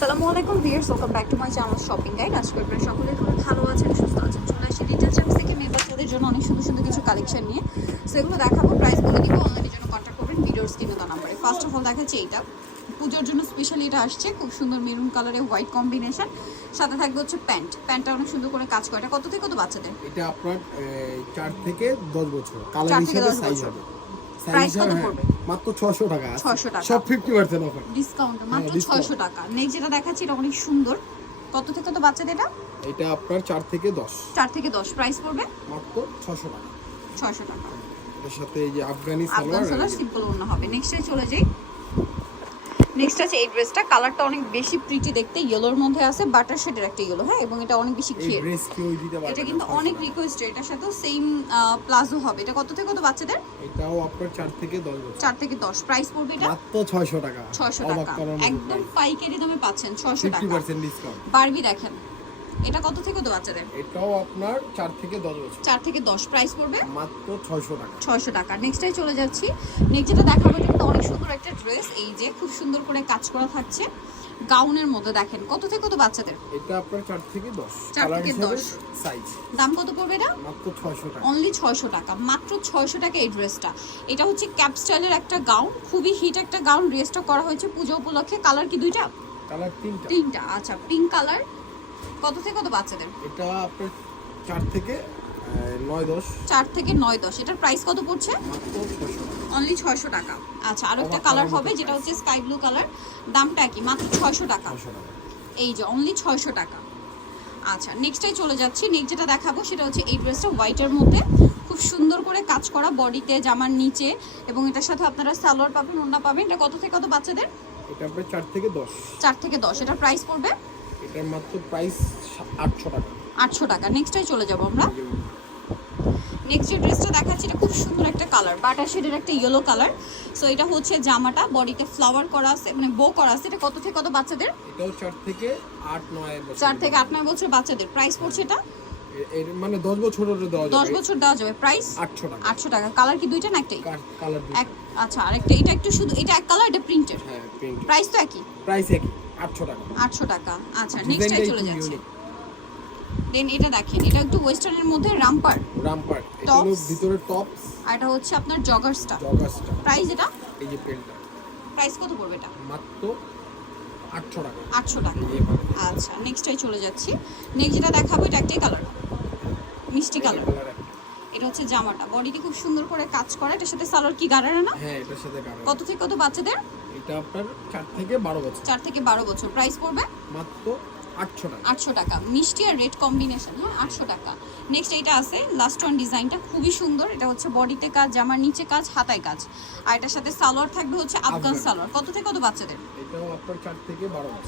আসসালামু আলাইকুম viewers welcome back to my channel shopping guide আজকে আপনারা সকলে খুব ভালো আছেন সুস্থ আছেন চলে আসি রিটেল চ্যাম্পস থেকে। মেয়ে জন্য অনেক সুন্দর সুন্দর কিছু কালেকশন নিয়ে। সেগুলো দেখাবো প্রাইস বলে দিব অনলাইনের জন্য কন্ট্যাক্ট করবেন ভিডিওর স্ক্রিনে দেওয়া নাম্বারে ফার্স্ট অফ অল দেখাচ্ছি এইটা। পুজোর জন্য স্পেশালি এটা আসছে খুব সুন্দর মেরুন কালারে হোয়াইট কম্বিনেশন সাথে থাকবে হচ্ছে প্যান্ট প্যান্টটা অনেক সুন্দর করে কাজ করে। এটা কত থেকে কত বাচ্চাদের? এটা আপনার চার থেকে দশ বছর। কালার হিসেবে সাইজ। হবে। Price কত পড়বে? হ্যাঁ, মাত্র ছশো টাকা 600 টাকা। সব ফিফটি পার্সেন্ট অফার ডিসকাউন্ট মাত্র discount। ছয়শো টাকা। নেক্সট যেটা দেখাচ্ছি এটা অনেক সুন্দর। কত থেকে তো বাচ্চাদের এটা? এটা আপনার চার থেকে দশ। চার থেকে দশ। প্রাইস পড়বে? মাত্র ছশো টাকা। ছয়শো টাকা। এর সাথে এই যে আফগানি আফগান সালোয়ার সালোয়ার সিম্পল অন্য হবে। নেক্সটে চলে যাই। নেক্সট আছে এই ড্রেসটা কালারটা অনেক বেশি প্রিটি দেখতে। ইয়েলোর মধ্যে আছে বাটার শেডের একটা ইয়েলো হ্যাঁ? এবং এটা অনেক বেশি ঘিয়ে এটা কিন্তু অনেক রিকোয়েস্ট এটার সাথেও সেম প্লাজো হবে। এটা কত থেকে কত বাচ্চাদের? এটাও আপনার চার থেকে দশ বছর। চার থেকে দশ। প্রাইস পড়বে এটা? মাত্র ছয়শো টাকা। ছয়শো অবাক টাকা। একদম পাইকারি দামে পাচ্ছেন ছয়শো ফিফটি টাকা পার্সেন্ট ডিসকাউন্ট বারবি দেখেন। এটা কত থেকে কত বাচ্চাদের? এটাও আপনার চার থেকে দশ বছর। চার থেকে দশ। প্রাইস পড়বে? মাত্র ছয়শো টাকা। ছয়শো টাকা। নেক্সটটাই চলে যাচ্ছি। নেক্সট যেটা দেখাবো এটা অনেক সুন্দর একটা ড্রেস এই যে খুব সুন্দর করে কাজ করা থাকছে। গাউনের মধ্যে দেখেন কত থেকে কত বাচ্চাদের? এটা আপনার চার থেকে দশ। চার কালার থেকে হিসেবে দশ। সাইজ দাম কত পড়বে এটা? মাত্র ছয়শো টাকা। অনলি ছয়শো টাকা। মাত্র ছয়শো টাকা এই ড্রেসটা এটা হচ্ছে ক্যাপ স্টাইলের একটা গাউন খুবই হিট একটা গাউন ড্রেসটা করা হয়েছে পুজো উপলক্ষে। কালার কি দুইটা? কালার তিনটা। তিনটা। আচ্ছা পিঙ্ক কালার কত থেকে কত বাচ্চাদের? এটা আপনার চার থেকে আহ, নয় দশ। চার থেকে নয় দশ। এটার প্রাইস কত পড়ছে? অনলি ছয়শো টাকা। আচ্ছা আরও একটা কালার হবে যেটা হচ্ছে স্কাই ব্লু কালার দামটা কি? মাত্র ছয়শো টাকা। এই যে অনলি ছয়শো টাকা। আচ্ছা নেক্সটটাই চলে যাচ্ছি। নেক্সট যেটা দেখাবো সেটা হচ্ছে এই ড্রেসটা হোয়াইটের মধ্যে। খুব সুন্দর করে কাজ করা বডিতে জামার নিচে এবং এটার সাথে আপনারা সালোয়ার পাবেন ওড়না পাবেন। এটা কত থেকে কত বাচ্চাদের? এটা আপনার চার থেকে দশ। চার থেকে দশ। এটার প্রাইস পড়বে? এটার মাত্র প্রাইস আটশো টাকা। আটশো টাকা। নেক্সটটাই চলে যাব আমরা। নেক্সট যে ড্রেসটা দেখাচ্ছি এটা খুব সুন্দর একটা কালার বাটা শেডের একটা ইয়েলো কালার সো এটা হচ্ছে জামাটা বডিতে ফ্লাওয়ার করা আছে মানে বো করা আছে। এটা কত থেকে কত বাচ্চাদের? এটাও চার থেকে আট নয় বছর থেকে বাচ্চাদের। প্রাইস পড়ছে এটা? মানে দেওয়া বছর দেওয়া যাবে। প্রাইস আটশো টাকা। টাকা। কালার কি দুইটা না একটাই? কালার এক আচ্ছা আরেকটা। এটা একটু শুধু এটা এক কালার এটা প্রিন্টেড হ্যাঁ প্রাইস তো একই? প্রাইস টাকা। আচ্ছা ডিজাইনটাই চলে যাচ্ছে। দেন এটা দেখেন এটা একটু ওয়েস্টার্নের মধ্যে রামপার রামপার এটা হলো ভিতরে টপস আর এটা হচ্ছে আপনার জগার্সটা জগাসটা প্রাইস এটা? এই যে পেনটা প্রাইস কত পড়বে এটা? মাত্র আটশো টাকা। আটশো টাকা। এভাবে আচ্ছা নেক্সটটাই চলে যাচ্ছি। নেক্সট যেটা দেখাবো এটা একটাই কালার মিষ্টি কালার এটা হচ্ছে জামাটা। বডিতে খুব সুন্দর করে কাজ করা। এটার সাথে সালোয়ার কি গাড়ারে না? হ্যাঁ এটার সাথে কালার কত থেকে কত বাচ্চাদের? এটা আপনার চার থেকে বারো বছর। চার থেকে বারো বছর। প্রাইস পড়বে? মাত্র আটশো টাকা। মিষ্টি আর রেড কম্বিনেশন হ্যাঁ? আটশো টাকা। নেক্সট এইটা আছে লাস্ট ওয়ান ডিজাইনটা খুবই সুন্দর। এটা হচ্ছে বডিতে কাজ জামার নিচে কাজ হাতায় কাজ। আর এটার সাথে সালোয়ার থাকবে হচ্ছে আফগান। সালোয়ার। কত থেকে কত বাচ্চাদের?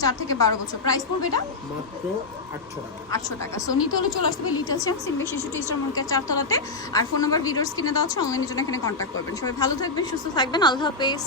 চার থেকে বারো বছর। প্রাইস পড়বে এটা? মাত্র আটশো টাকা। সো নিতে হলে চলে আসতে হবে লিটল চ্যাম্প সিনবে শিশু টিস্টার মার্কেট চারতলাতে। আর ফোন নাম্বার ভিডিওস কিনে দেওয়া হচ্ছে অনলাইনের জন্য এখানে কন্ট্যাক্ট করবেন। সবাই ভালো থাকবেন সুস্থ থাকবেন। আল্লাহ হাফেজ।